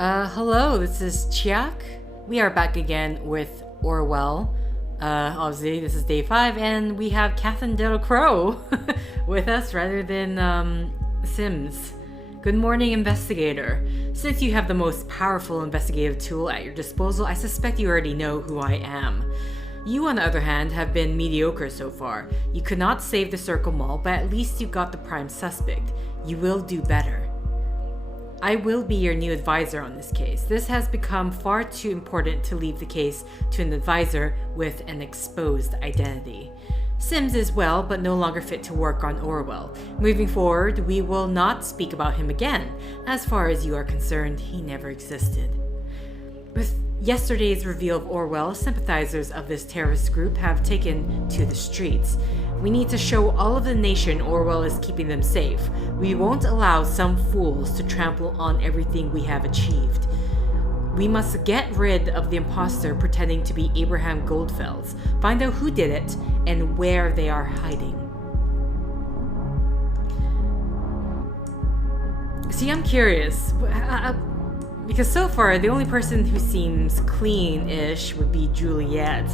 Hello, this is Chiak. We are back again with Orwell. Obviously, this is day 5, and we have Catherine Del Crow with us rather than, Sims. Good morning, investigator. Since you have the most powerful investigative tool at your disposal, I suspect you already know who I am. You, on the other hand, have been mediocre so far. You could not save the Circle Mall, but at least you got the prime suspect. You will do better. I will be your new advisor on this case. This has become far too important to leave the case to an advisor with an exposed identity. Sims is well, but no longer fit to work on Orwell. Moving forward, we will not speak about him again. As far as you are concerned, he never existed. With yesterday's reveal of Orwell, sympathizers of this terrorist group have taken to the streets. We need to show all of the nation Orwell is keeping them safe. We won't allow some fools to trample on everything we have achieved. We must get rid of the imposter pretending to be Abraham Goldfels, find out who did it, and where they are hiding. See, I'm curious, because so far the only person who seems clean-ish would be Juliet.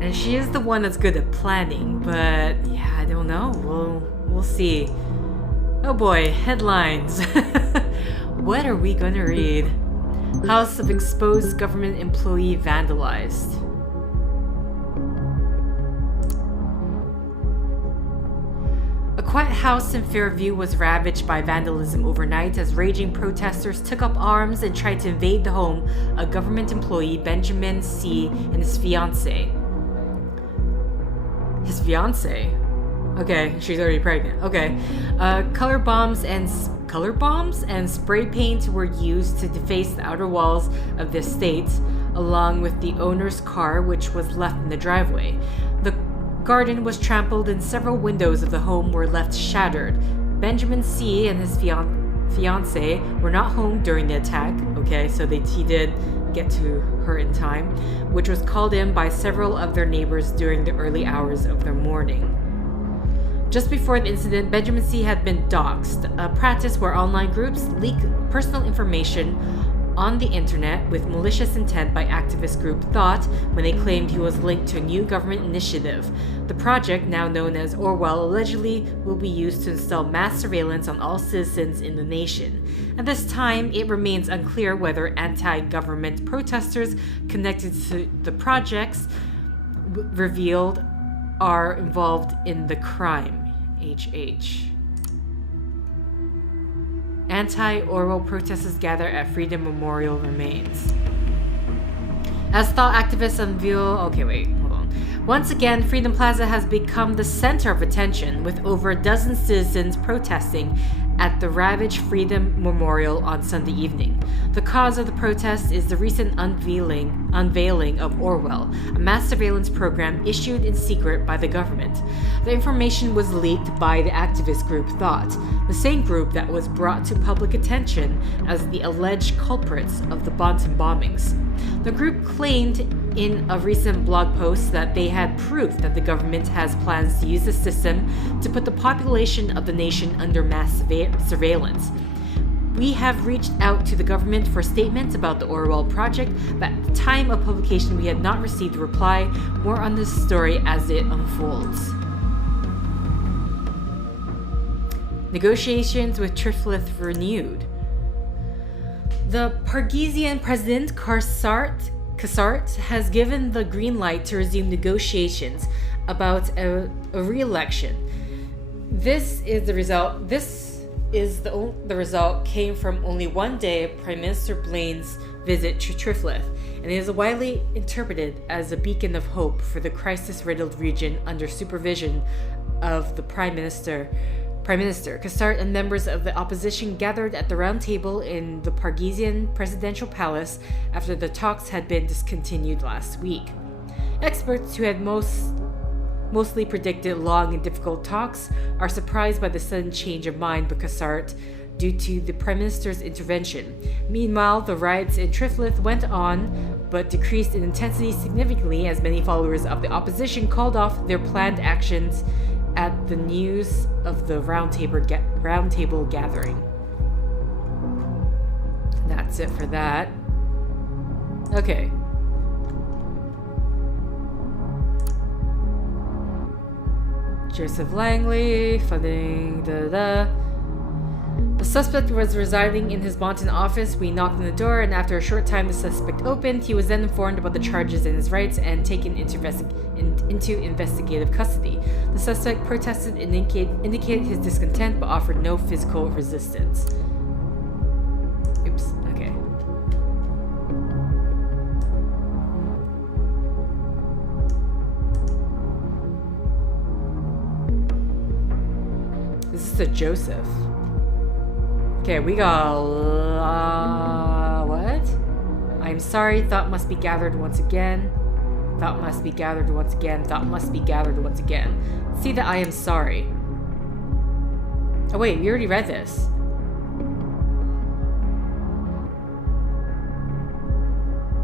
And she is the one that's good at planning, but yeah, I don't know. We'll see. Oh boy, headlines. What are we gonna read? House of exposed government employee vandalized. A quiet house in Fairview was ravaged by vandalism overnight as raging protesters took up arms and tried to invade the home of government employee Benjamin C. and his fiancée. His fiancée? Okay, she's already pregnant. Okay. Color bombs and spray paint were used to deface the outer walls of the estate, along with the owner's car, which was left in the driveway. The garden was trampled and several windows of the home were left shattered. Benjamin C. and his fiancée were not home during the attack. Okay, so he did get to her in time, which was called in by several of their neighbors during the early hours of the morning. Just before the incident, Benjamin C. had been doxxed, a practice where online groups leak personal information on the internet with malicious intent by activist group Thought when they claimed he was linked to a new government initiative. The project, now known as Orwell, allegedly will be used to install mass surveillance on all citizens in the nation. At this time, it remains unclear whether anti-government protesters connected to the projects revealed are involved in the crime. HH. Anti-Orwell protesters gather at Freedom Memorial remains. As Thought activists unveil... Okay, wait, hold on. Once again, Freedom Plaza has become the center of attention, with over a dozen citizens protesting at the ravaged Freedom Memorial on Sunday evening. The cause of the protest is the recent unveiling of Orwell, a mass surveillance program issued in secret by the government. The information was leaked by the activist group Thought, the same group that was brought to public attention as the alleged culprits of the Bonton bombings. The group claimed in a recent blog post that they had proof that the government has plans to use the system to put the population of the nation under mass surveillance. We have reached out to the government for statements about the Orwell project, but at the time of publication we had not received a reply. More on this story as it unfolds. Negotiations with Triflith renewed. The Pargesian president, Cassart, has given the green light to resume negotiations about a re-election. The result came from only one day of Prime Minister Blaine's visit to Triflith, and it is widely interpreted as a beacon of hope for the crisis-riddled region under supervision of the Prime Minister. Cassart and members of the opposition gathered at the round table in the Pargesian presidential palace after the talks had been discontinued last week. Experts who had mostly predicted long and difficult talks are surprised by the sudden change of mind by Cassart due to the Prime Minister's intervention. Meanwhile, the riots in Triflith went on, but decreased in intensity significantly as many followers of the opposition called off their planned actions at the news of the roundtable gathering. That's that's it for that. Okay. Joseph Langley, funding, The suspect was residing in his Bonton office. We knocked on the door, and after a short time, the suspect opened. He was then informed about the charges and his rights and taken into investigative custody. The suspect protested and indicated his discontent, but offered no physical resistance. Oops, okay. This is to Joseph. Okay, we got what? I'm sorry, thought must be gathered once again. Thought must be gathered once again. Thought must be gathered once again. See that I am sorry. Oh wait, we already read this.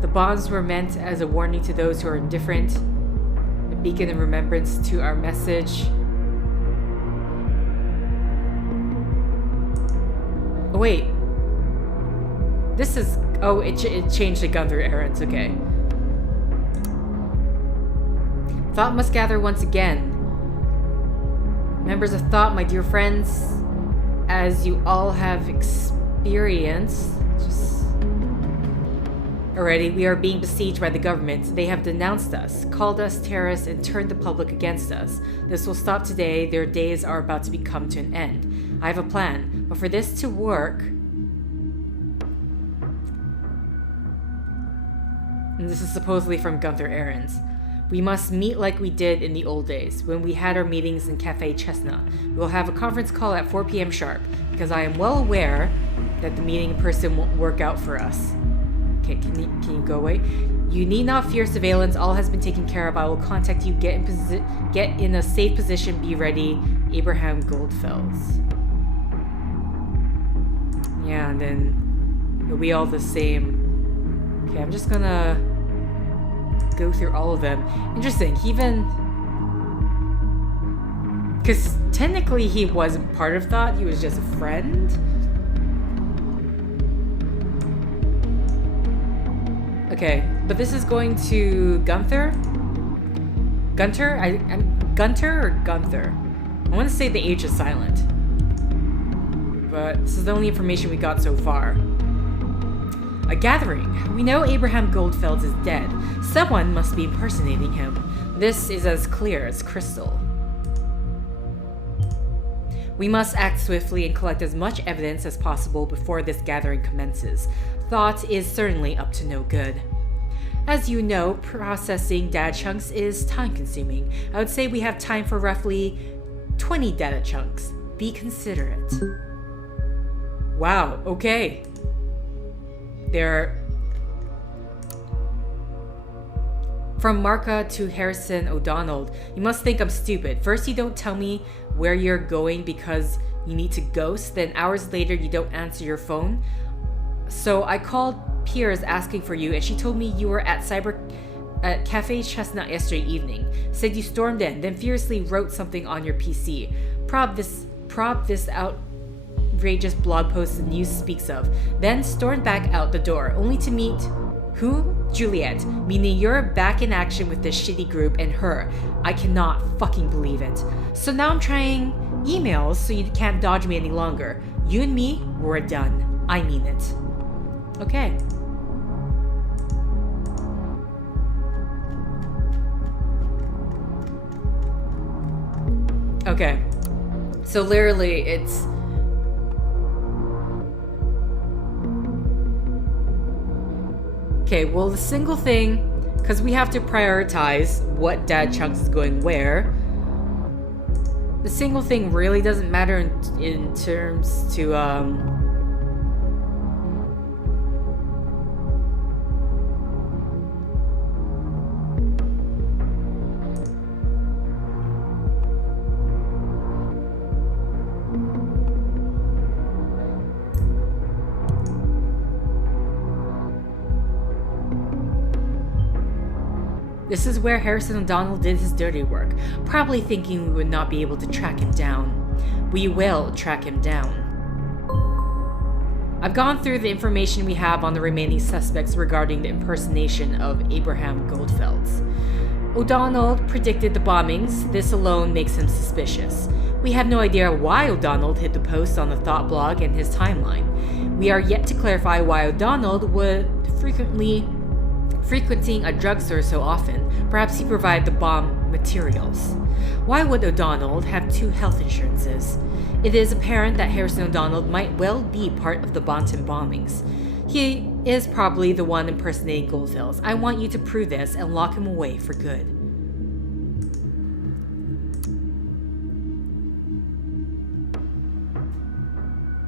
The bonds were meant as a warning to those who are indifferent, a beacon of remembrance to our message. Oh, wait. This is... Oh, it changed to Gunther errands. Okay. Thought must gather once again. Members of Thought, my dear friends, as you all have experienced already, we are being besieged by the government. They have denounced us, called us terrorists, and turned the public against us. This will stop today. Their days are about to come to an end. I have a plan, but for this to work... And this is supposedly from Gunther Ahrens. We must meet like we did in the old days, when we had our meetings in Cafe Chestnut. We will have a conference call at 4 p.m. sharp, because I am well aware that the meeting in person won't work out for us. Okay, can you go away? You need not fear surveillance. All has been taken care of. I will contact you. Get in a safe position. Be ready. Abraham Goldfels. Yeah, and then it'll be all the same. Okay, I'm just gonna go through all of them. Interesting. He even... Because technically he wasn't part of Thought. He was just a friend. Okay, but this is going to Gunther? Gunter? I'm Gunter or Gunther? I want to say the H is silent. But this is the only information we got so far. A gathering. We know Abraham Goldfels is dead. Someone must be impersonating him. This is as clear as crystal. We must act swiftly and collect as much evidence as possible before this gathering commences. Thought is certainly up to no good. As you know, processing data chunks is time-consuming. I would say we have time for roughly 20 data chunks. Be considerate. Wow, okay. From Marka to Harrison O'Donnell. You must think I'm stupid. First, you don't tell me where you're going because you need to ghost. Then hours later, you don't answer your phone. So I called Piers asking for you, and she told me you were at Cafe Chestnut yesterday evening. Said you stormed in, then furiously wrote something on your PC. Prob this outrageous blog post the news speaks of. Then stormed back out the door, only to meet who? Juliet, meaning you're back in action with this shitty group and her. I cannot fucking believe it. So now I'm trying emails so you can't dodge me any longer. You and me, we're done. I mean it. Okay. Okay. So literally it's... Okay, well the single thing, because we have to prioritize what data chunks is going where, the single thing really doesn't matter in terms to, This is where Harrison O'Donnell did his dirty work, probably thinking we would not be able to track him down. We will track him down. I've gone through the information we have on the remaining suspects regarding the impersonation of Abraham Goldfeld's. O'Donnell predicted the bombings. This alone makes him suspicious. We have no idea why O'Donnell hid the post on the Thought blog and his timeline. We are yet to clarify why O'Donnell would frequenting a drugstore so often. Perhaps he provided the bomb materials. Why would O'Donnell have 2 health insurances? It is apparent that Harrison O'Donnell might well be part of the Bonton bombings. He is probably the one impersonating Goldfields. I want you to prove this and lock him away for good.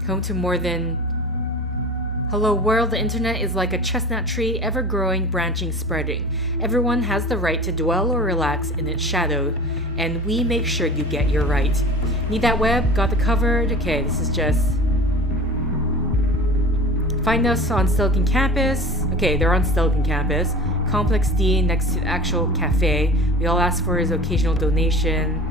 Home to more than... Hello world, the internet is like a chestnut tree, ever growing, branching, spreading. Everyone has the right to dwell or relax in its shadow, and we make sure you get your right. Need that web? Got the covered? Okay, this is just... Find us on Silicon Campus. Okay, they're on Silicon Campus. Complex D next to the actual cafe. We all ask for his occasional donation.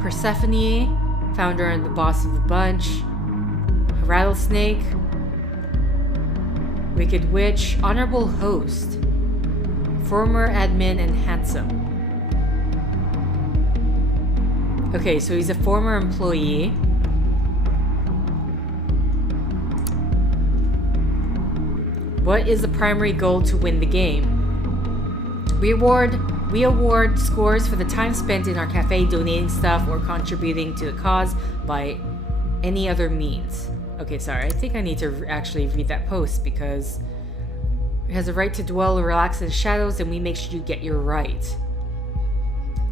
Persephone, founder and the boss of the bunch. Rattlesnake. Wicked Witch. Honorable Host. Former admin and handsome. Okay, so he's a former employee. What is the primary goal to win the game? We award scores for the time spent in our cafe donating stuff or contributing to the cause by any other means. Okay, sorry, I think I need to actually read that post because it has a right to dwell or relax in the shadows, and we make sure you get your right.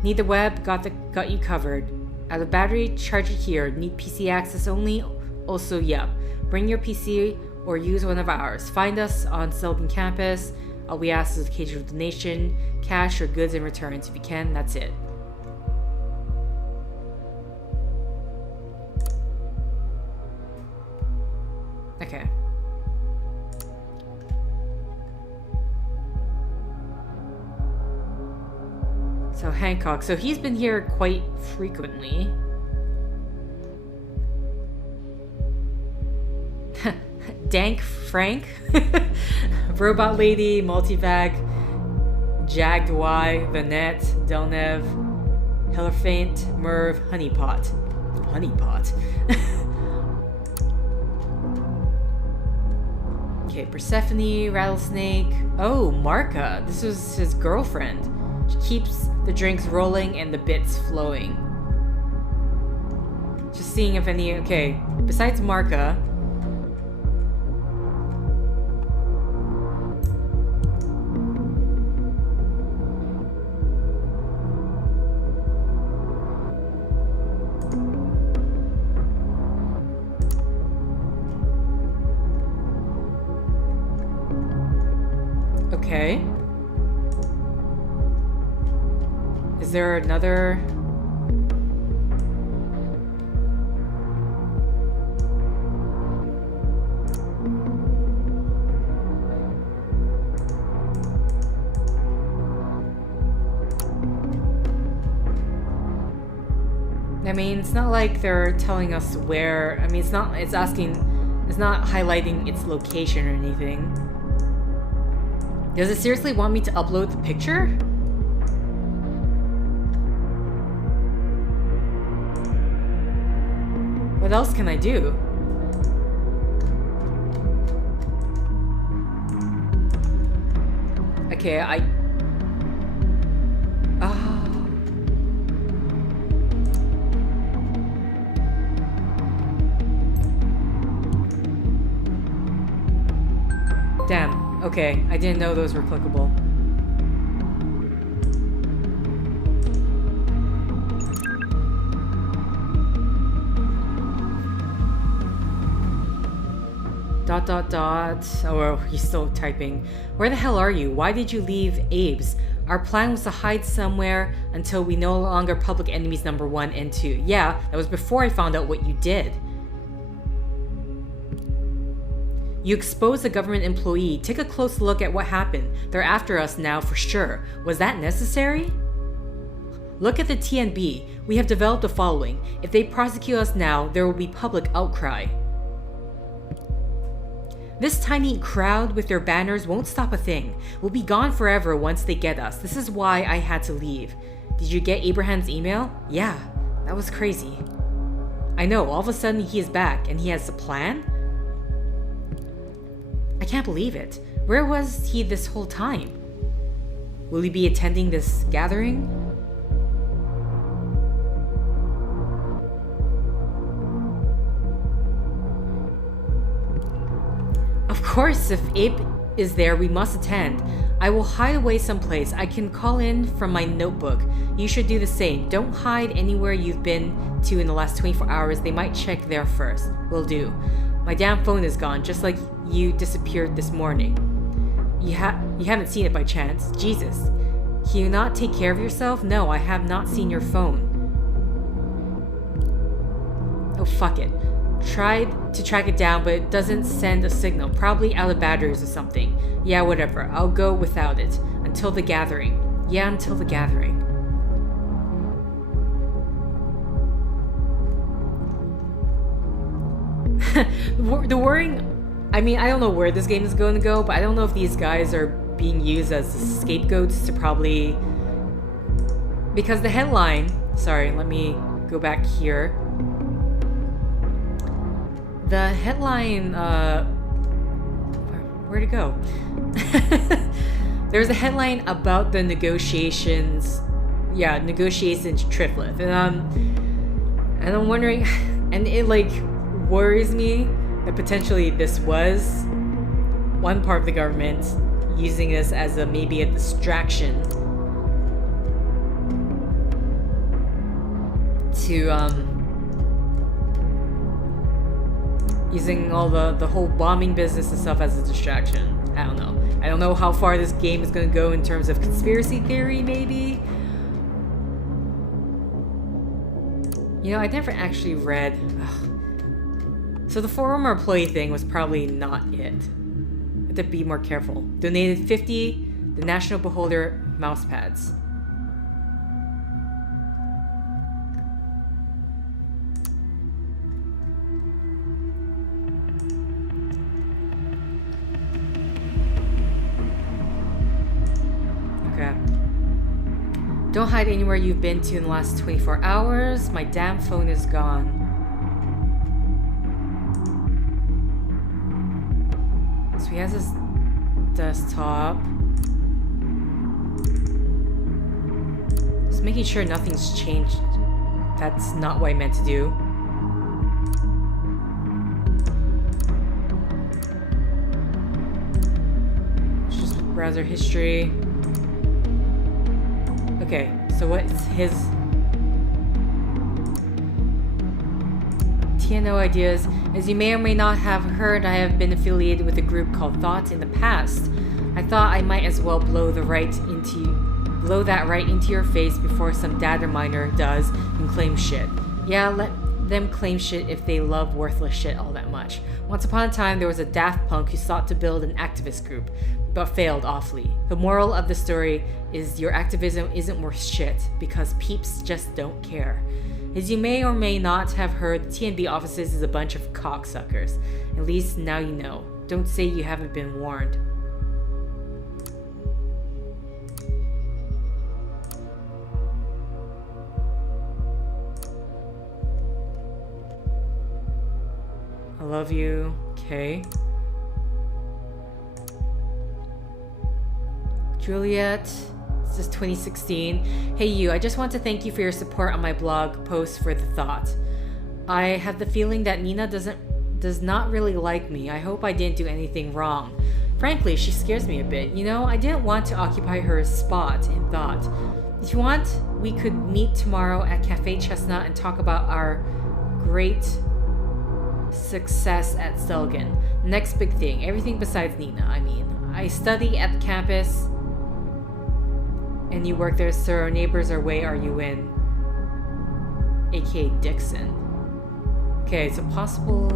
Need the web? Got you covered. Out of battery, charge it here. Need PC access only? Also, yeah. Bring your PC or use one of ours. Find us on Silicon Campus. All we ask is occasional donation, cash or goods in returns. If you can, that's it. Okay. So Hancock, so he's been here quite frequently. Dank Frank, Robot Lady, Multivag, Jagged Y, Vanette, Delnev, Hellerfaint, Merv, Honeypot. Honeypot. Okay, Persephone, Rattlesnake. Oh, Marka. This was his girlfriend. She keeps the drinks rolling and the bits flowing. Just seeing if any... Okay, besides Marka... Okay. Is there another... I mean, it's not like they're telling us where... I mean, it's not highlighting its location or anything. Does it seriously want me to upload the picture? What else can I do? Okay, Damn. Okay, I didn't know those were clickable. ... Oh, he's still typing. Where the hell are you? Why did you leave Abe's? Our plan was to hide somewhere until we no longer public enemies number 1 and 2. Yeah, that was before I found out what you did. You exposed a government employee. Take a close look at what happened. They're after us now for sure. Was that necessary? Look at the TNB. We have developed a following. If they prosecute us now, there will be public outcry. This tiny crowd with their banners won't stop a thing. We'll be gone forever once they get us. This is why I had to leave. Did you get Abraham's email? Yeah, that was crazy. I know, all of a sudden he is back and he has a plan? I can't believe it. Where was he this whole time? Will he be attending this gathering? Of course, if Abe is there, we must attend. I will hide away someplace. I can call in from my notebook. You should do the same. Don't hide anywhere you've been to in the last 24 hours. They might check there first. Will do. My damn phone is gone, just like you disappeared this morning. You haven't seen it by chance? Jesus. Can you not take care of yourself? No, I have not seen your phone. Oh, fuck it. Tried to track it down, but it doesn't send a signal. Probably out of batteries or something. Yeah, whatever. I'll go without it. Until the gathering. Yeah, until the gathering. The worrying... I mean, I don't know where this game is going to go, but I don't know if these guys are being used as scapegoats to probably... Because the headline... Sorry, let me go back here. The headline, where'd it go? There's a headline about the negotiations, negotiations triplet, and I'm wondering, and it like worries me that potentially this was one part of the government using this as maybe a distraction to using all the whole bombing business and stuff as a distraction. I don't know. I don't know how far this game is going to go in terms of conspiracy theory, maybe. You know, I never actually read... Ugh. So the former employee thing was probably not it. I have to be more careful. Donated 50, the National Beholder mouse pads. Don't hide anywhere you've been to in the last 24 hours. My damn phone is gone. So he has his desktop. Just making sure nothing's changed. That's not what I meant to do. Just browser history. Okay, so what's his TNO ideas? As you may or may not have heard, I have been affiliated with a group called Thought in the past. I thought I might as well blow that right into your face before some data miner does and claim shit. Yeah, let them claim shit if they love worthless shit all that much. Once upon a time, there was a daft punk who sought to build an activist group, but failed awfully. The moral of the story is your activism isn't worth shit, because peeps just don't care. As you may or may not have heard, the TNB offices is a bunch of cocksuckers. At least now you know. Don't say you haven't been warned. I love you. Okay. Juliet, this is 2016. Hey you, I just want to thank you for your support on my blog post for The Thought. I have the feeling that Nina does not really like me. I hope I didn't do anything wrong. Frankly, she scares me a bit. You know, I didn't want to occupy her spot in Thought. If you want, we could meet tomorrow at Cafe Chestnut and talk about our great success at Stelgen. Next big thing, everything besides Nina, I mean. I study at the campus, and you work there, so our neighbors are way are you in? A.K.A. Dixon. Okay, so possible...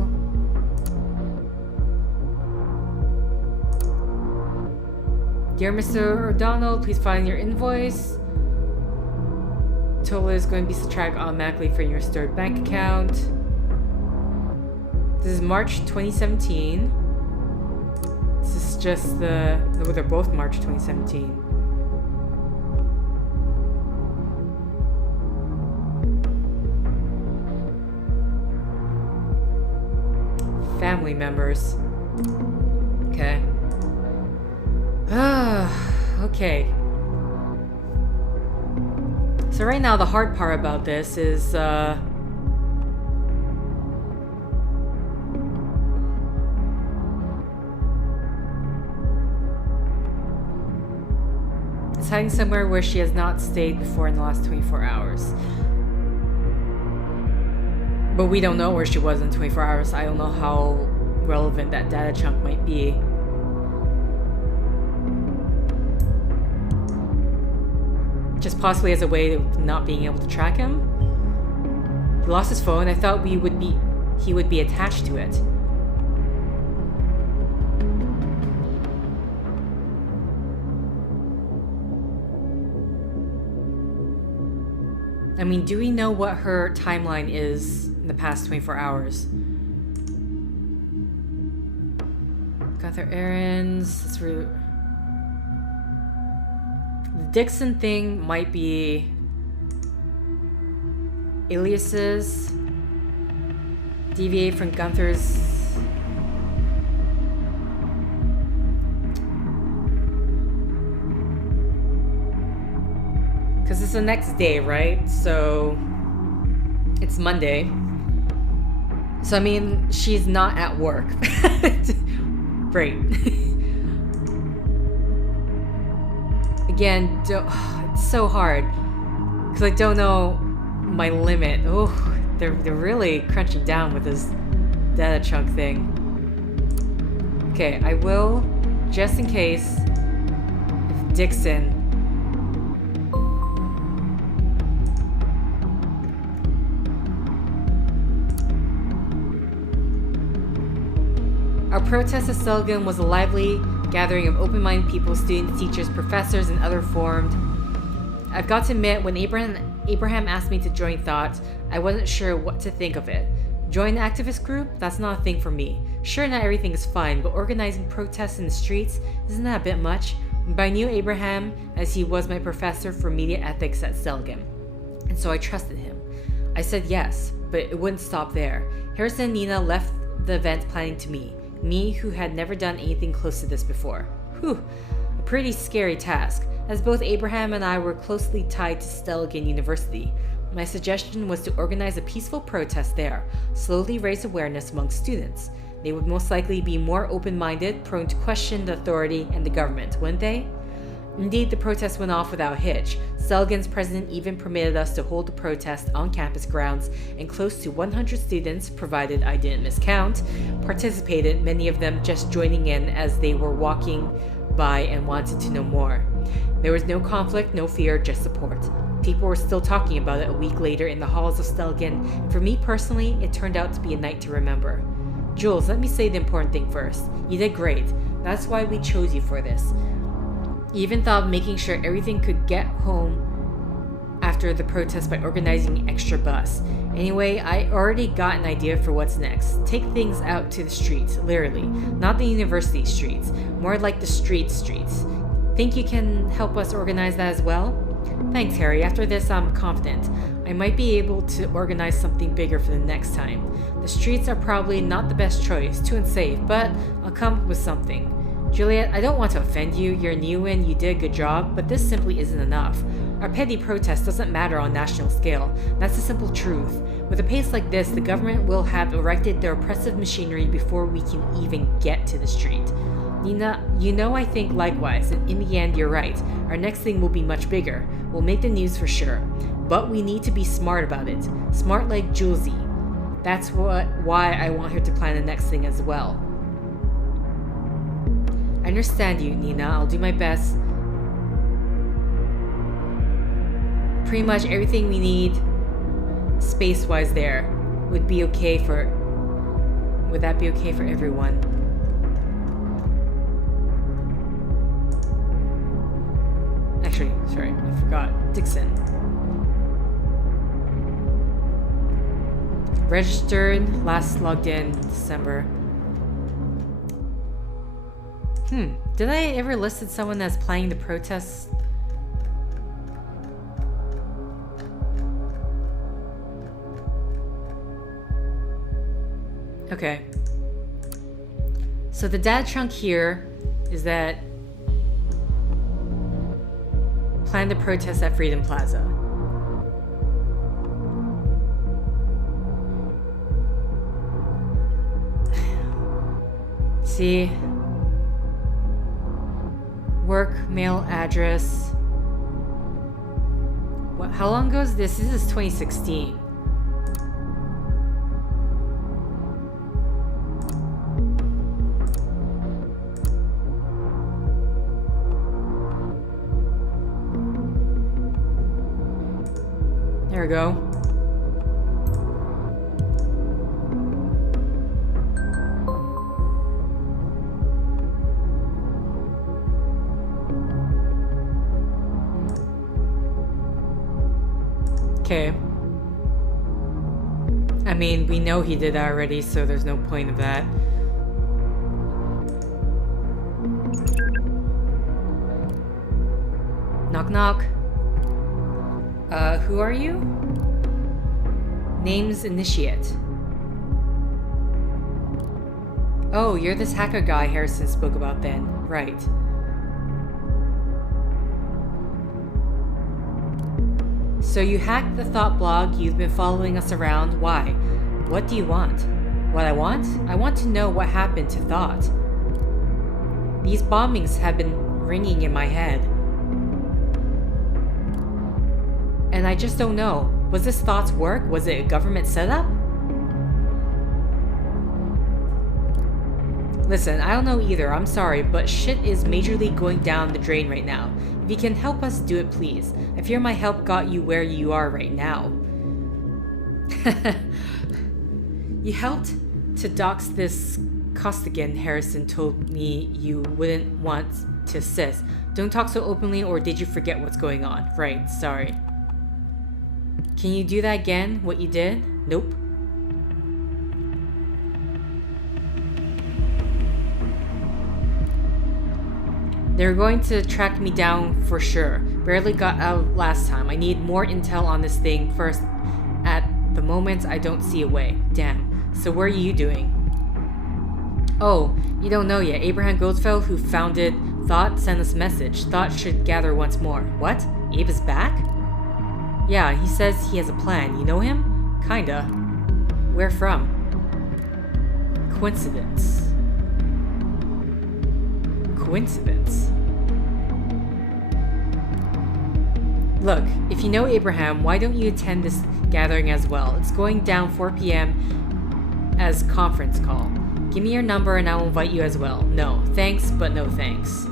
Dear Mr. O'Donnell, please find your invoice. total is going to be subtracted automatically from your stored bank account. This is March 2017. This is just the... Well, they're both March 2017. Family members. Okay. Okay. So right now the hard part about this is it's hiding somewhere where she has not stayed before in the last 24 hours. But we don't know where she was in 24 hours. I don't know how relevant that data chunk might be. Just possibly as a way of not being able to track him. He lost his phone. I thought he would be attached to it. I mean, do we know what her timeline is in the past 24 hours? Got their errands. Let's the Dixon thing might be aliases. Deviate from Gunther's. Because it's the next day, right? So it's Monday. So I mean, she's not at work. Great. Again, it's so hard because I don't know my limit. Oh, they're really crunching down with this data chunk thing. Okay, I will, just in case, if Dixon. Our protest at Selgen was a lively gathering of open-minded people, students, teachers, professors, and other formed. I've got to admit, when Abraham asked me to join Thought, I wasn't sure what to think of it. Join the activist group? That's not a thing for me. Sure, not everything is fine, but organizing protests in the streets, isn't that a bit much? But I knew Abraham as he was my professor for media ethics at Selgen, and so I trusted him. I said yes, but it wouldn't stop there. Harrison and Nina left the event planning to me who had never done anything close to this before. Whew, a pretty scary task, as both Abraham and I were closely tied to Selgen University. My suggestion was to organize a peaceful protest there, slowly raise awareness among students. They would most likely be more open-minded, prone to question the authority and the government, wouldn't they? Indeed, the protest went off without a hitch. Selgen's president even permitted us to hold the protest on campus grounds, and close to 100 students, provided I didn't miscount, participated, many of them just joining in as they were walking by and wanted to know more. There was no conflict, no fear, just support. People were still talking about it a week later in the halls of Selgen, and for me personally, it turned out to be a night to remember. Jules, let me say the important thing first. You did great. That's why we chose you for this. You even thought of making sure everything could get home after the protest by organizing an extra bus. Anyway, I already got an idea for what's next. Take things out to the streets, literally. Not the university streets, more like the streets. Think you can help us organize that as well? Thanks, Harry. After this, I'm confident I might be able to organize something bigger for the next time. The streets are probably not the best choice, too unsafe, but I'll come up with something. Juliet, I don't want to offend you. You're new and you did a good job, but this simply isn't enough. Our petty protest doesn't matter on national scale. That's the simple truth. With a pace like this, the government will have erected their oppressive machinery before we can even get to the street. Nina, you know I think likewise, and in the end, you're right. Our next thing will be much bigger. We'll make the news for sure. But we need to be smart about it. Smart like Julesy. That's why I want her to plan the next thing as well. I understand you, Nina. I'll do my best. Pretty much everything we need space-wise there would be okay for... Would that be okay for everyone? Actually, sorry, I forgot. Dixon. Registered, last logged in December. Did I ever listed someone as planning the protests? Okay. So the data chunk here is that plan the protest at Freedom Plaza. See? Work, mail, address. What? How long ago is this? This is 2016. There we go. Okay. I mean, we know he did that already, so there's no point of that. Knock knock. Who are you? Name's Initiate. Oh, you're this hacker guy Harrison spoke about then. Right. So you hacked the Thought blog, you've been following us around. Why? What do you want? What I want? I want to know what happened to Thought. These bombings have been ringing in my head. And I just don't know. Was this Thought's work? Was it a government setup? Listen, I don't know either, I'm sorry, but shit is majorly going down the drain right now. If you can help us, do it please. I fear my help got you where you are right now. You helped to dox this Costigan, Harrison told me you wouldn't want to assist. Don't talk so openly, or did you forget what's going on? Right, sorry. Can you do that again, what you did? Nope. They're going to track me down for sure. Barely got out last time. I need more intel on this thing first. At the moment, I don't see a way. Damn. So what are you doing? Oh, you don't know yet. Abraham Goldfeld, who founded Thought, sent us a message. Thought should gather once more. What? Abe is back? Yeah, he says he has a plan. You know him? Kinda. Where from? Coincidence. Coincidence. Look, if you know Abraham, why don't you attend this gathering as well? It's going down 4 p.m. as conference call. Give me your number and I will invite you as well. No, thanks, but no thanks.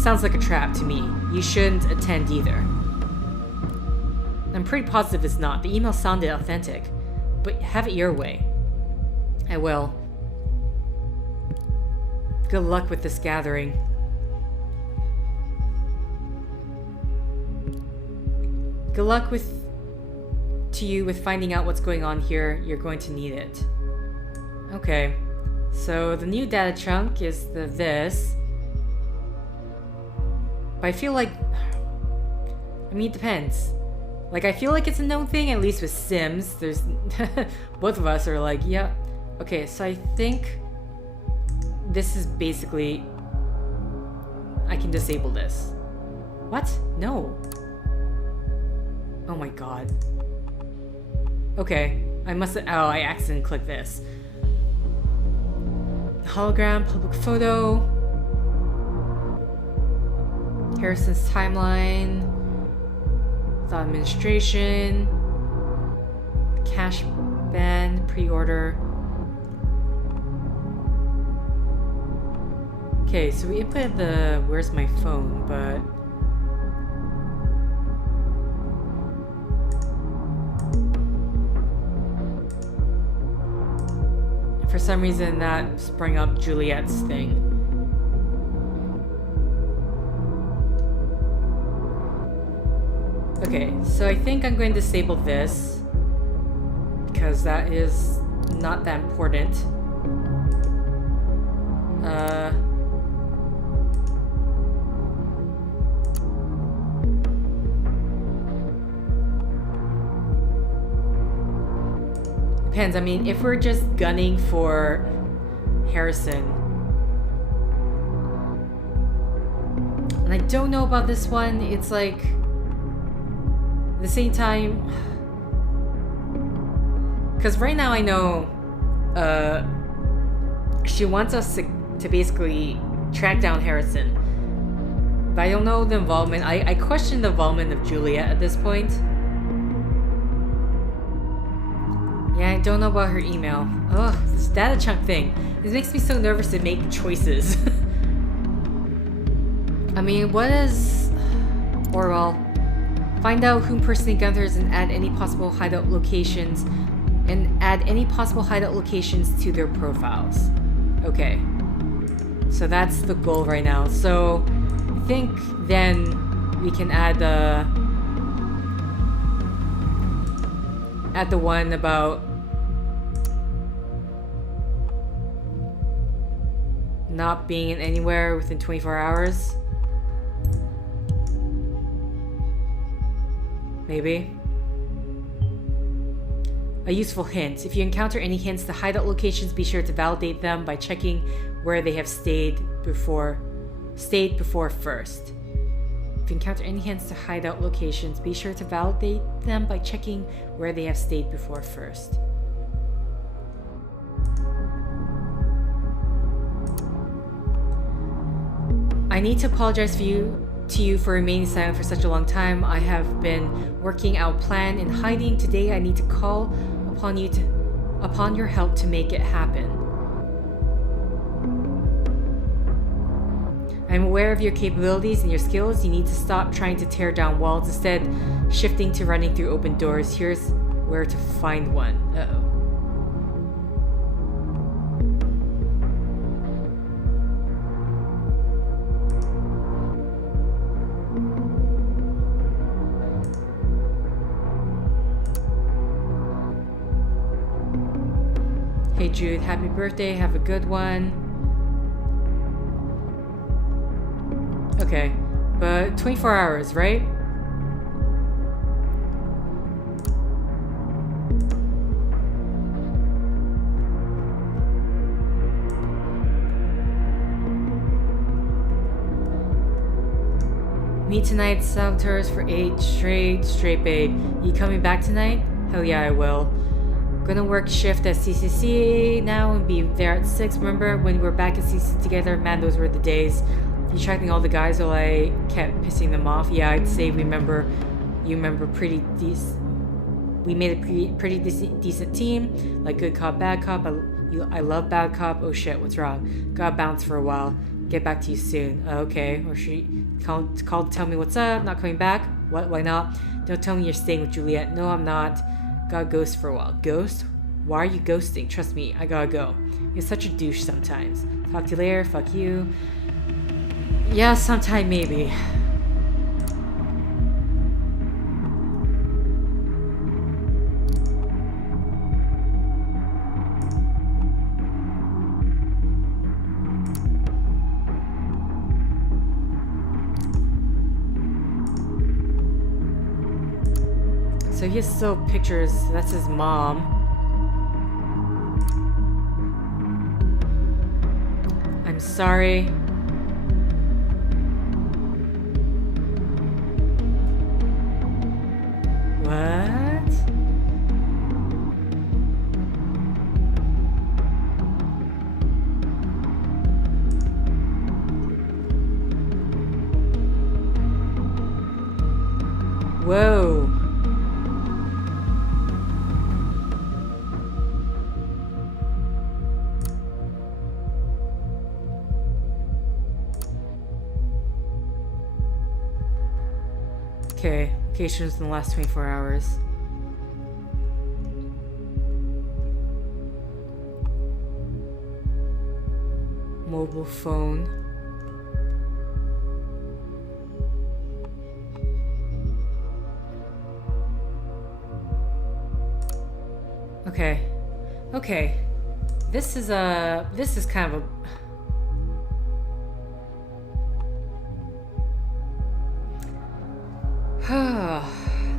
Sounds like a trap to me. You shouldn't attend either. I'm pretty positive it's not. The email sounded authentic. But have it your way. I will. Good luck with this gathering. Good luck to you with finding out what's going on here. You're going to need it. Okay. So the new data chunk is this. But I feel like... I mean, it depends. Like, I feel like it's a known thing, at least with Sims. There's... both of us are like, yeah. Okay, so I think... this is basically... I can disable this. What? No. Oh my god. Okay. I must have... oh, I accidentally clicked this. Hologram, public photo. Harrison's timeline. Thought administration. Cash ban, pre-order. Okay, so we inputted the where's my phone, but... for some reason that sprang up Juliet's thing. Okay, so I think I'm going to disable this. because that is not that important. Depends. I mean, if we're just gunning for Harrison, and I don't know about this one, it's like at the same time, because right now I know she wants us to basically track down Harrison, but I don't know the involvement. I question the involvement of Juliet at this point. Yeah, I don't know about her email. Ugh, this data chunk thing. This makes me so nervous to make choices. I mean, what is... Orwell. Find out whom personally Gunther's and add any possible hideout locations. And add any possible hideout locations to their profiles. Okay. So that's the goal right now. So, I think then we can add the one about not being in anywhere within 24 hours. Maybe. A useful hint. If you encounter any hints to hideout locations, be sure to validate them by checking where they have stayed before first. If you encounter any hints to hideout locations, be sure to validate them by checking where they have stayed before first. I need to apologize to you for remaining silent for such a long time. I have been working out a plan in hiding. Today I need to call upon your help to make it happen. I'm aware of your capabilities and your skills. You need to stop trying to tear down walls, instead shifting to running through open doors. Here's where to find one. Uh-oh. Hey Jude, happy birthday, have a good one. Okay, but 24 hours, right? Meet tonight, saboteurs for 8 straight, babe. You coming back tonight? Hell yeah, I will. Gonna work shift at CCC now and be there at 6. Remember when we were back at CCC together? Man, those were the days. Distracting all the guys while I kept pissing them off. Yeah, I'd say you remember pretty decent. We made a pretty decent team. Like good cop, bad cop. I love bad cop. Oh shit, what's wrong? Gotta bounce for a while. Get back to you soon. Okay. Or she called to tell me what's up. Not coming back? What? Why not? Don't tell me you're staying with Juliet. No, I'm not. Gotta ghost for a while. Ghost? Why are you ghosting? Trust me, I gotta go. You're such a douche sometimes. Talk to you later. Fuck you. Yeah, sometime maybe. So he has still pictures. That's his mom. I'm sorry. What? Whoa. Okay, locations in the last 24 hours. Mobile phone. Okay. Okay. This is kind of a...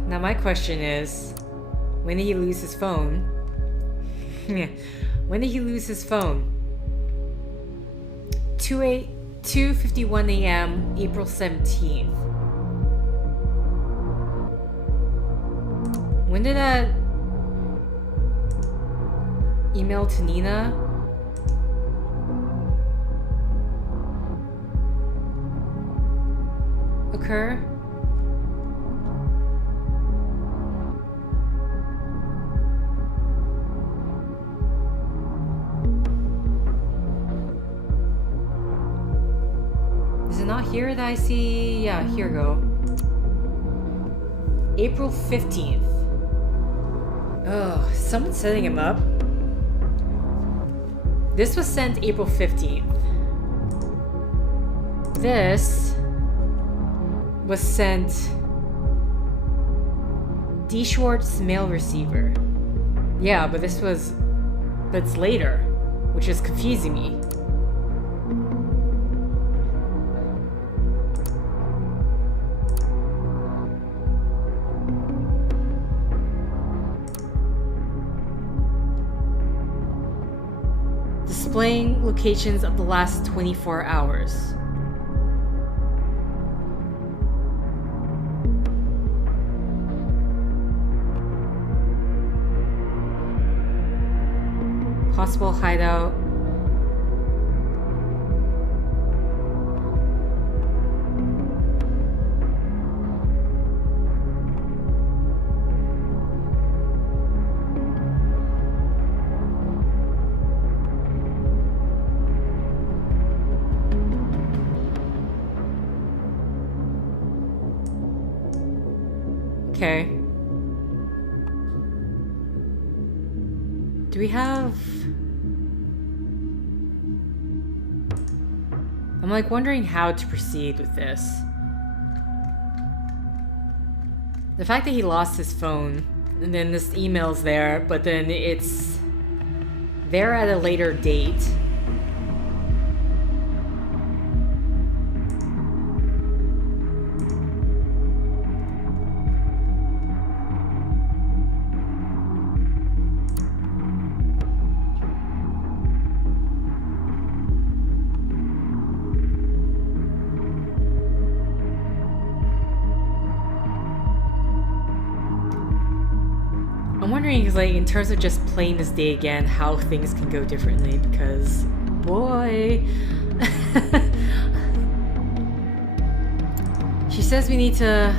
Now my question is, when did he lose his phone? Yeah. When did he lose his phone? 2:51 a.m. April 17th. When did that email to Nina occur? Is it not here that I see? Yeah, here we go. April 15th. Oh, someone's setting him up. This was sent April 15th. This was sent D. Schwartz mail receiver. Yeah, but it's later, which is confusing me. Displaying locations of the last 24 hours. Possible hideout. Okay. Do we have... I'm like wondering how to proceed with this. The fact that he lost his phone, and then this email's there, but then it's there at a later date. I'm wondering, because like in terms of just playing this day again, how things can go differently, because boy. She says we need to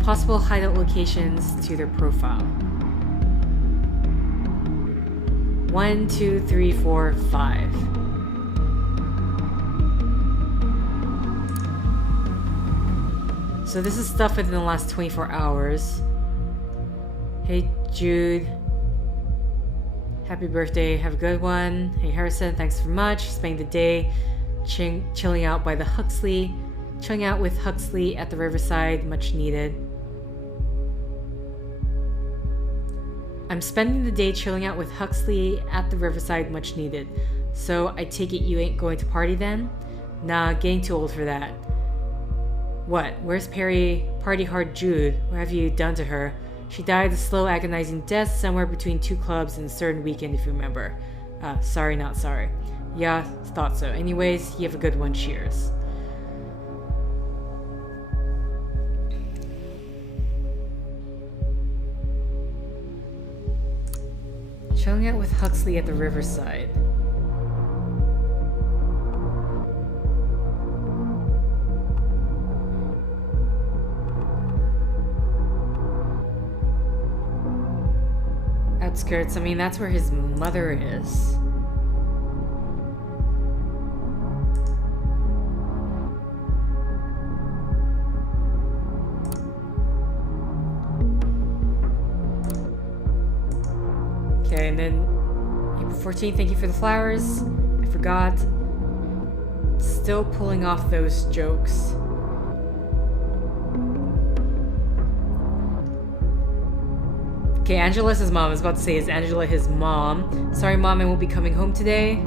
possible hideout locations to their profile. 1, 2, 3, 4, 5. So this is stuff within the last 24 hours. Hey Jude, happy birthday, have a good one. Hey Harrison, thanks so much. Spending the day chilling out by the Huxley. Chilling out with Huxley at the Riverside, much needed. I'm spending the day chilling out with Huxley at the Riverside, much needed. So I take it you ain't going to party then? Nah, getting too old for that. What? Where's Party Hard Jude? What have you done to her? She died a slow, agonizing death somewhere between two clubs in a certain weekend, if you remember. Sorry, not sorry. Yeah, thought so. Anyways, you have a good one. Cheers. Chilling out with Huxley at the Riverside. Outskirts, I mean, that's where his mother is. Okay, and then April 14th, thank you for the flowers. I forgot. Still pulling off those jokes. Okay, Angela's his mom. I was about to say, is Angela his mom? Sorry, Mom, I won't be coming home today.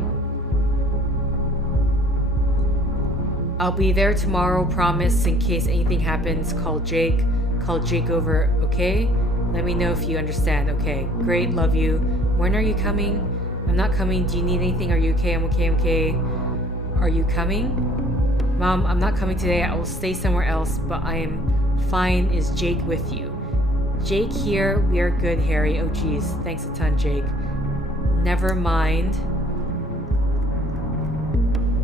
I'll be there tomorrow, promise. In case anything happens, call Jake. Call Jake over, okay? Let me know if you understand, okay? Great, love you. When are you coming? I'm not coming. Do you need anything? Are you okay? I'm okay, I'm okay. Are you coming? Mom, I'm not coming today. I will stay somewhere else, but I am fine. Is Jake with you? Jake here. We are good, Harry. Oh, geez. Thanks a ton, Jake. Never mind.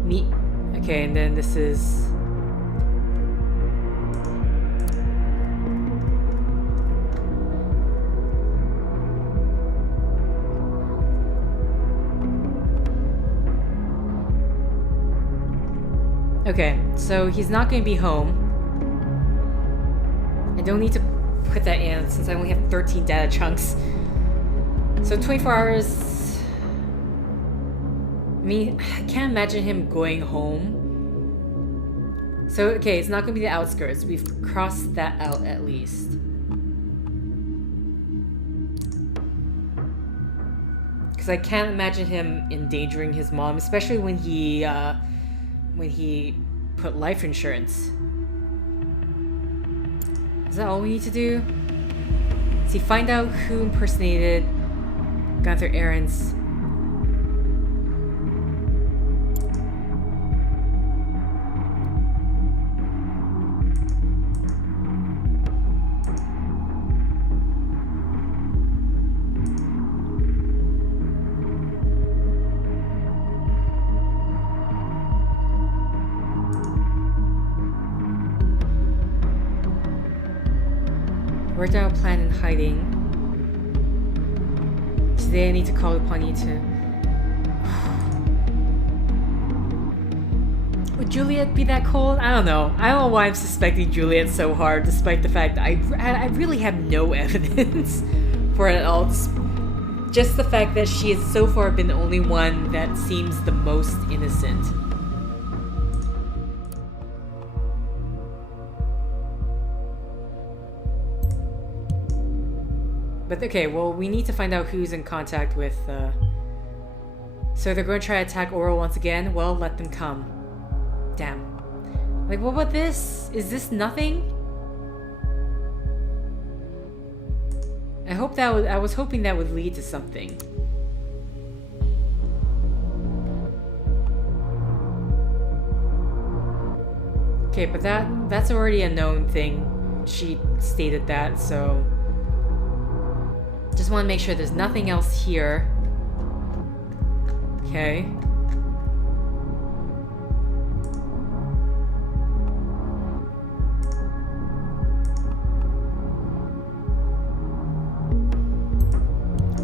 Me. Okay, and then this is... Okay, so he's not going to be home. I don't need to put that in since I only have 13 data chunks. So 24 hours... I mean, I can't imagine him going home. So, okay, it's not going to be the outskirts. We've crossed that out at least. Because I can't imagine him endangering his mom, especially when he put life insurance. Is that all we need to do? See, find out who impersonated Gunther Ahrens. Worked out a plan in hiding. Today I need to call upon you to... Would Juliet be that cold? I don't know. I don't know why I'm suspecting Juliet so hard, despite the fact that I really have no evidence for it at all. Just the fact that she has so far been the only one that seems the most innocent. But okay, well, we need to find out who's in contact with, So they're going to try to attack Orwell once again? Well, let them come. Damn. Like, what about this? Is this nothing? I was hoping that would lead to something. Okay, but that's already a known thing. She stated that, so... Just want to make sure there's nothing else here. Okay.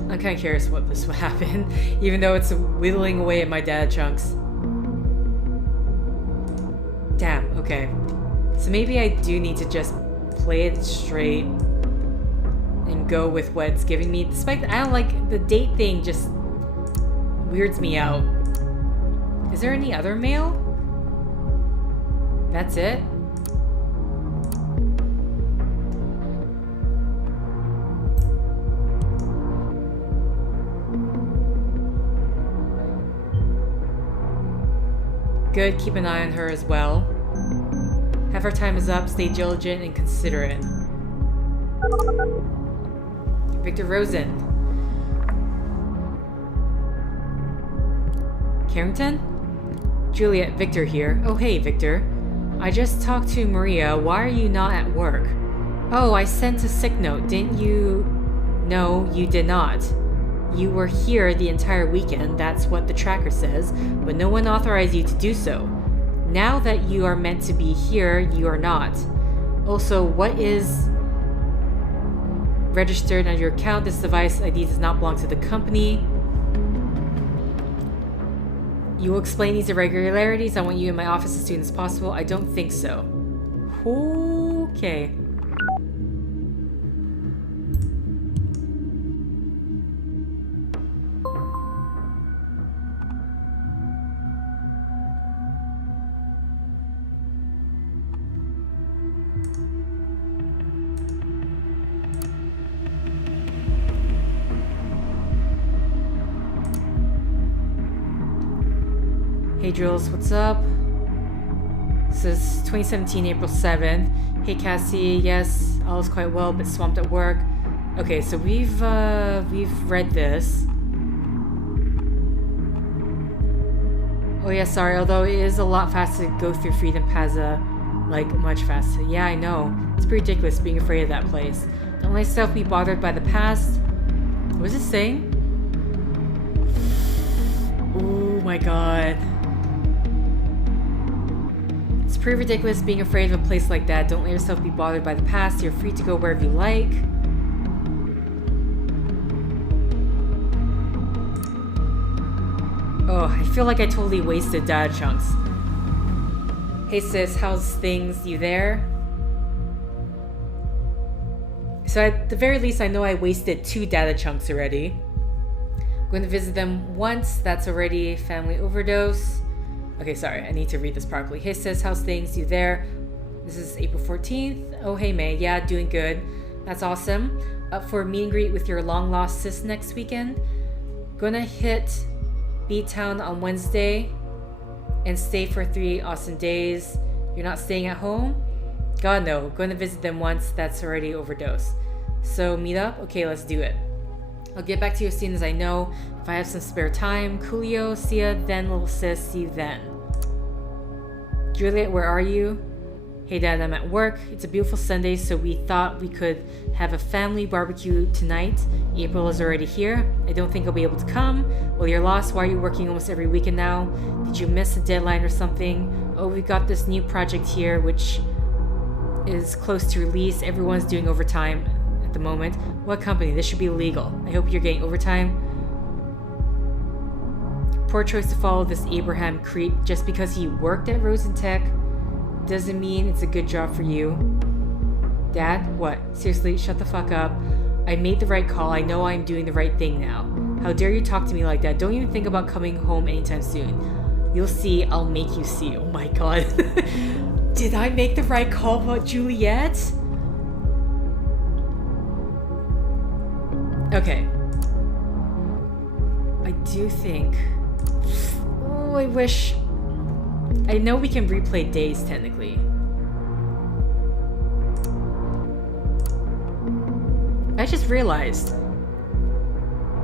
I'm kind of curious what this will happen, even though it's whittling away at my data chunks. Damn, okay. So maybe I do need to just play it straight and go with what it's giving me. Despite I don't like the date thing, just weirds me out. Is there any other mail? That's it? Good, keep an eye on her as well. Have her time is up, stay diligent and considerate. Victor Rosen. Carrington? Juliet, Victor here. Oh, hey, Victor. I just talked to Maria. Why are you not at work? Oh, I sent a sick note. Didn't you... No, you did not. You were here the entire weekend. That's what the tracker says. But no one authorized you to do so. Now that you are meant to be here, you are not. Also, what is... registered on your account? This device ID does not belong to the company. You will explain these irregularities. I want you in my office as soon as possible. I don't think so. Okay. Hey Jules, what's up? This is 2017, April 7th. Hey Cassie, yes, all is quite well, but swamped at work. Okay, so we've read this. Oh yeah, sorry, although it is a lot faster to go through Freedom Plaza, like much faster. Yeah, I know. It's pretty ridiculous being afraid of that place. Don't let yourself be bothered by the past. What was it saying? Oh my god. It's pretty ridiculous being afraid of a place like that. Don't let yourself be bothered by the past. You're free to go wherever you like. Oh, I feel like I totally wasted data chunks. Hey sis, how's things? You there? So at the very least, I know I wasted 2 data chunks already. I'm going to visit them once. That's already family overdose. Okay, sorry, I need to read this properly. Hey sis, how's things? You there? This is April 14th. Oh, hey May. Yeah, doing good. That's awesome. Up for a meet and greet with your long lost sis next weekend. Gonna hit B-Town on Wednesday and stay for 3 awesome days. You're not staying at home? God no, going to visit them once. That's already overdose. So meet up? Okay, let's do it. I'll get back to you as soon as I know. If I have some spare time. Coolio, see ya then, little sis, see you then. Juliet, where are you? Hey dad, I'm at work. It's a beautiful Sunday, so we thought we could have a family barbecue tonight. April is already here. I don't think I'll be able to come. Well, you're lost. Why are you working almost every weekend now? Did you miss a deadline or something? Oh, we've got this new project here, which is close to release. Everyone's doing overtime at the moment. What company? This should be illegal. I hope you're getting overtime. Poor choice to follow this Abraham creep just because he worked at Rosentech. Doesn't mean it's a good job for you. Dad? What? Seriously, shut the fuck up. I made the right call. I know I'm doing the right thing now. How dare you talk to me like that? Don't even think about coming home anytime soon. You'll see. I'll make you see. Oh my god. Did I make the right call about Juliet? Okay. I do think... Oh, I wish... I know we can replay days, technically. I just realized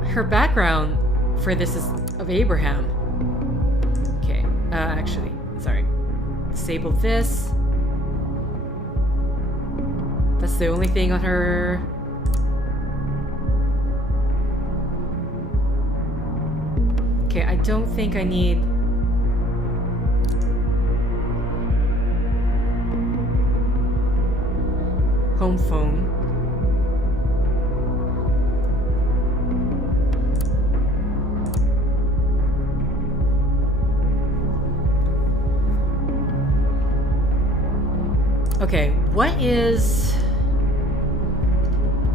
her background for this is of Abraham. Okay, actually, sorry. Disable this. That's the only thing on her. Okay, I don't think I need... home phone. Okay, what is...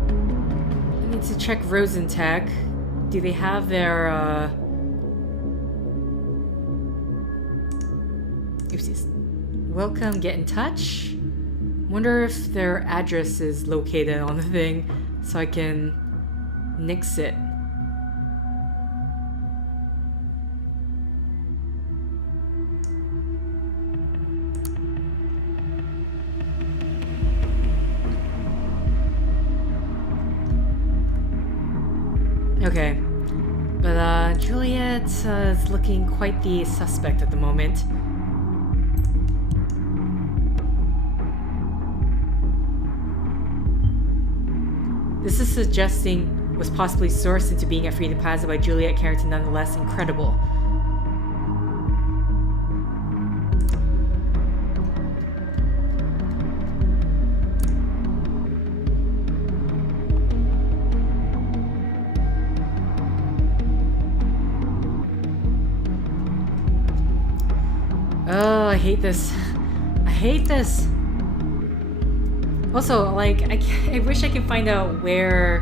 I need to check Rosentech. Do they have their, Oopsies. Welcome, get in touch. Wonder if their address is located on the thing so I can nix it. Okay, but Juliet is looking quite the suspect at the moment. This is suggesting was possibly sourced into being at Freedom Plaza by Juliet Carrington, nonetheless incredible. Oh, I hate this. I hate this. Also, like, I wish I could find out where...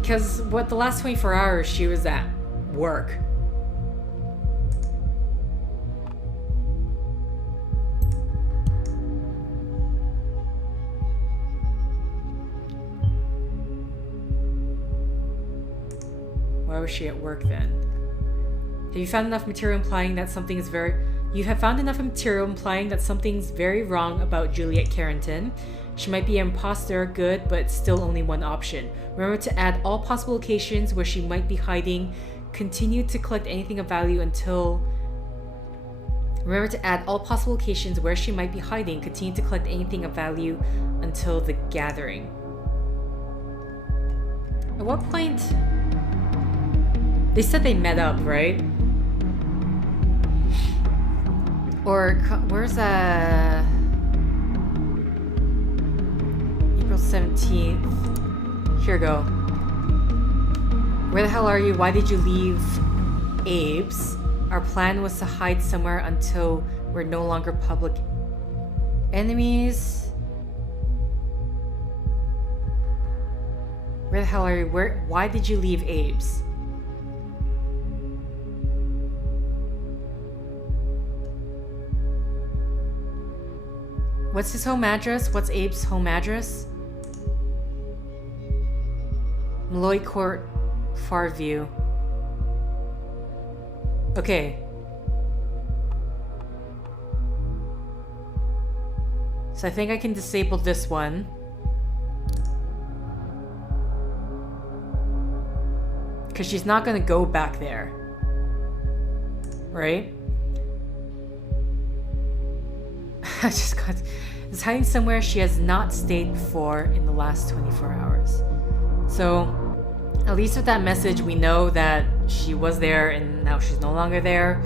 Because, what, the last 24 hours she was at work. Why was she at work then? Have you found enough material implying that something is very... You have found enough material implying that something's very wrong about Juliet Carrington. She might be an imposter, good, but still only one option. Remember to add all possible locations where she might be hiding. Continue to collect anything of value until... Remember to add all possible locations where she might be hiding. Continue to collect anything of value until the gathering. At what point... They said they met up, right? Or where's April 17th? Here we go. Where the hell are you? Why did you leave Abe's? Our plan was to hide somewhere until we're no longer public enemies. Where the hell are you? Why did you leave Abe's? What's his home address? What's Abe's home address? Malloy Court, Farview. Okay. So I think I can disable this one. Because she's not going to go back there. Right? I just got... Is hiding somewhere she has not stayed before in the last 24 hours. So, at least with that message, we know that she was there and now she's no longer there.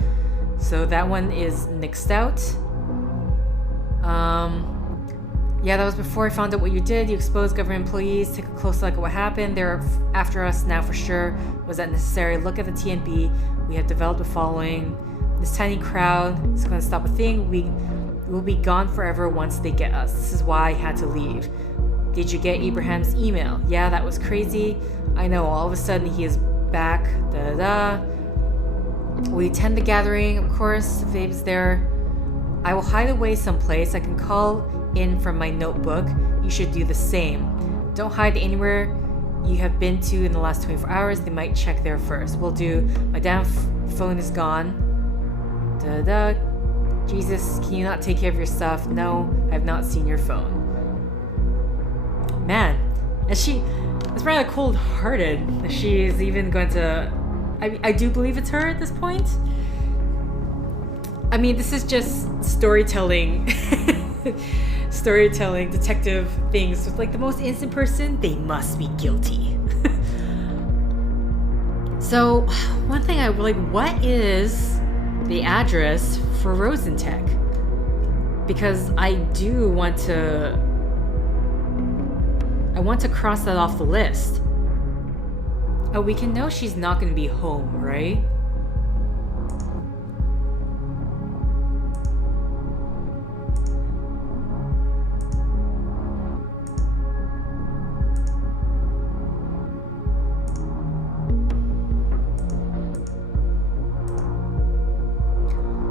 So that one is nixed out. Yeah, that was before I found out what you did. You exposed government employees. Take a close look at what happened. They're after us now for sure. Was that necessary? Look at the TNB. We have developed a following. This tiny crowd is going to stop a thing. We'll be gone forever once they get us. This is why I had to leave. Did you get Abraham's email? Yeah, that was crazy. I know, all of a sudden he is back. Da-da-da. We attend the gathering, of course, if Abe's there. I will hide away someplace. I can call in from my notebook. You should do the same. Don't hide anywhere you have been to in the last 24 hours. They might check there first. Will do. My damn phone is gone. Da-da. Jesus, can you not take care of your stuff? No, I've not seen your phone. Man, it's rather cold-hearted. She is even going to... I do believe it's her at this point. I mean, this is just storytelling. Storytelling, detective things. With like the most innocent person, they must be guilty. So, one thing I like, what is the address for Rosentech? Because I do want to... I want to cross that off the list. Oh, we can know she's not going to be home, right?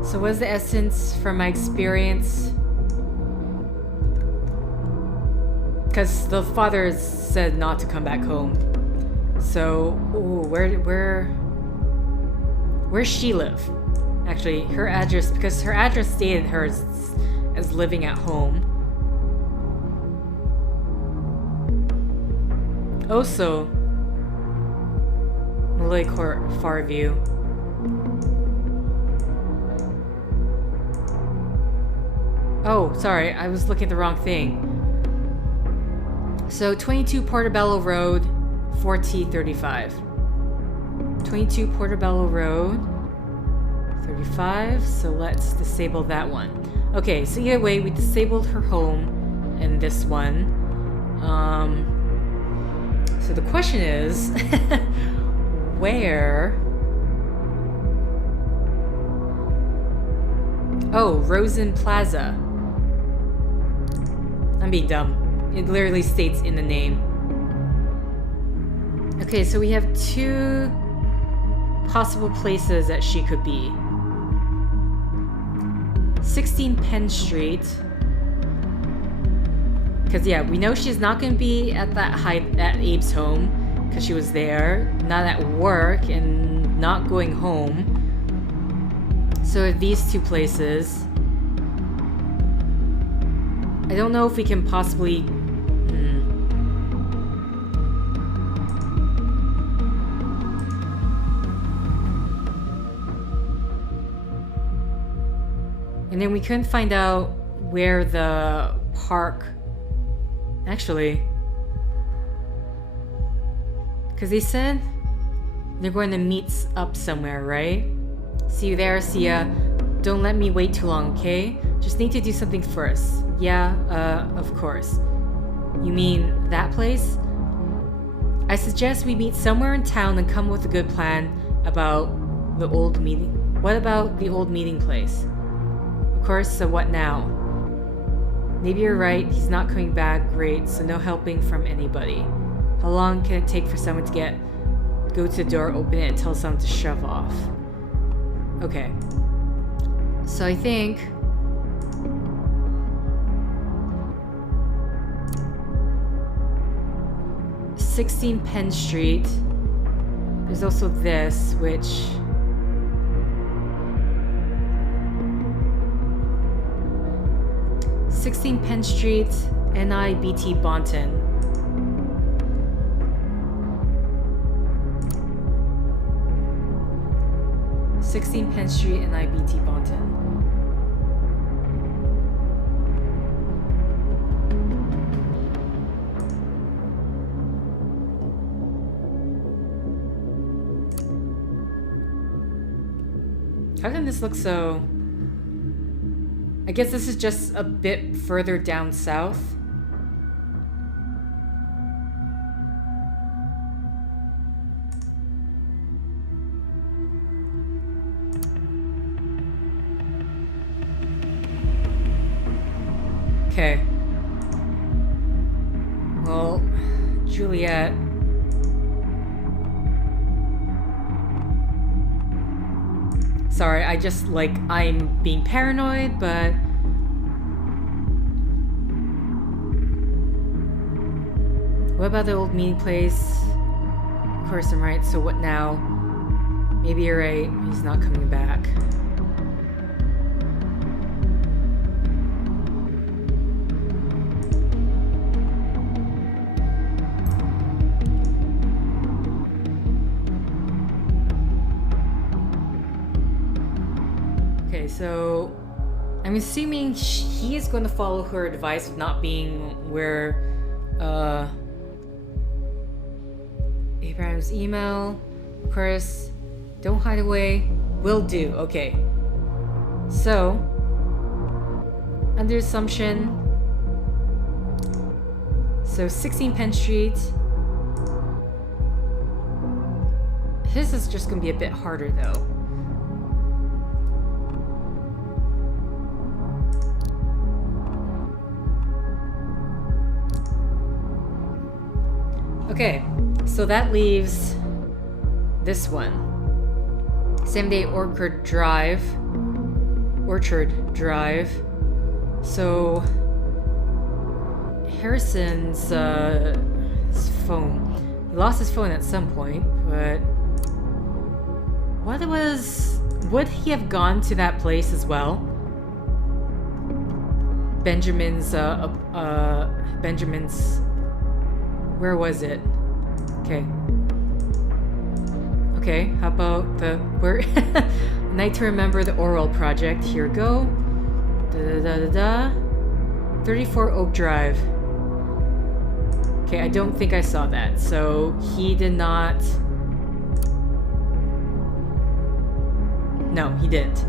So what is the essence from my experience? Because the father said not to come back home. So, ooh, where's she live? Actually, her address, because her address stated her as living at home. Also, Malloy Court, Farview. Oh, sorry, I was looking at the wrong thing. So, 22 Portobello Road, 4T35. 22 Portobello Road, 35. So let's disable that one. Okay, so either way, we disabled her home and this one. So the question is, where? Oh, Rosen Plaza. I'm being dumb. It literally states in the name. Okay, so we have two possible places that she could be. 16 Penn Street. Because, yeah, we know she's not going to be at that height at Abe's home. because she was there, not at work, and not going home. So these two places, I don't know if we can possibly... And then we couldn't find out where the park... Actually... Because they said they're going to meet up somewhere, right? See you there, see ya. Don't let me wait too long, okay? Just need to do something first. Yeah, of course. You mean that place? I suggest we meet somewhere in town and come with a good plan about the old meeting. What about the old meeting place? Of course, so what now? Maybe you're right, he's not coming back, great, so no helping from anybody. How long can it take for someone to go to the door, open it, and tell someone to shove off? Okay. So I think... ...16 Penn Street. There's also this, which... ...16 Penn Street, NIBT Bonton. ...16 Penn Street and IBT Bonton. How can this look so... I guess this is just a bit further down south. Okay. Well, Juliet. Sorry, I'm being paranoid, but... What about the old meeting place? Of course I'm right, so what now? Maybe you're right, he's not coming back. So, I'm assuming he is going to follow her advice of not being where, Abraham's email, of course, don't hide away, will do, okay. So, under assumption, so 16 Penn Street, his is just going to be a bit harder though. Okay, so that leaves this one. Same day Orchard Drive. So Harrison's his phone. He lost his phone at some point, but would he have gone to that place as well? Benjamin's where was it? Okay, how about the... Where... Night to Remember the Orwell Project. Here we go. 34 Oak Drive. Okay, I don't think I saw that. So, he did not... No, he didn't.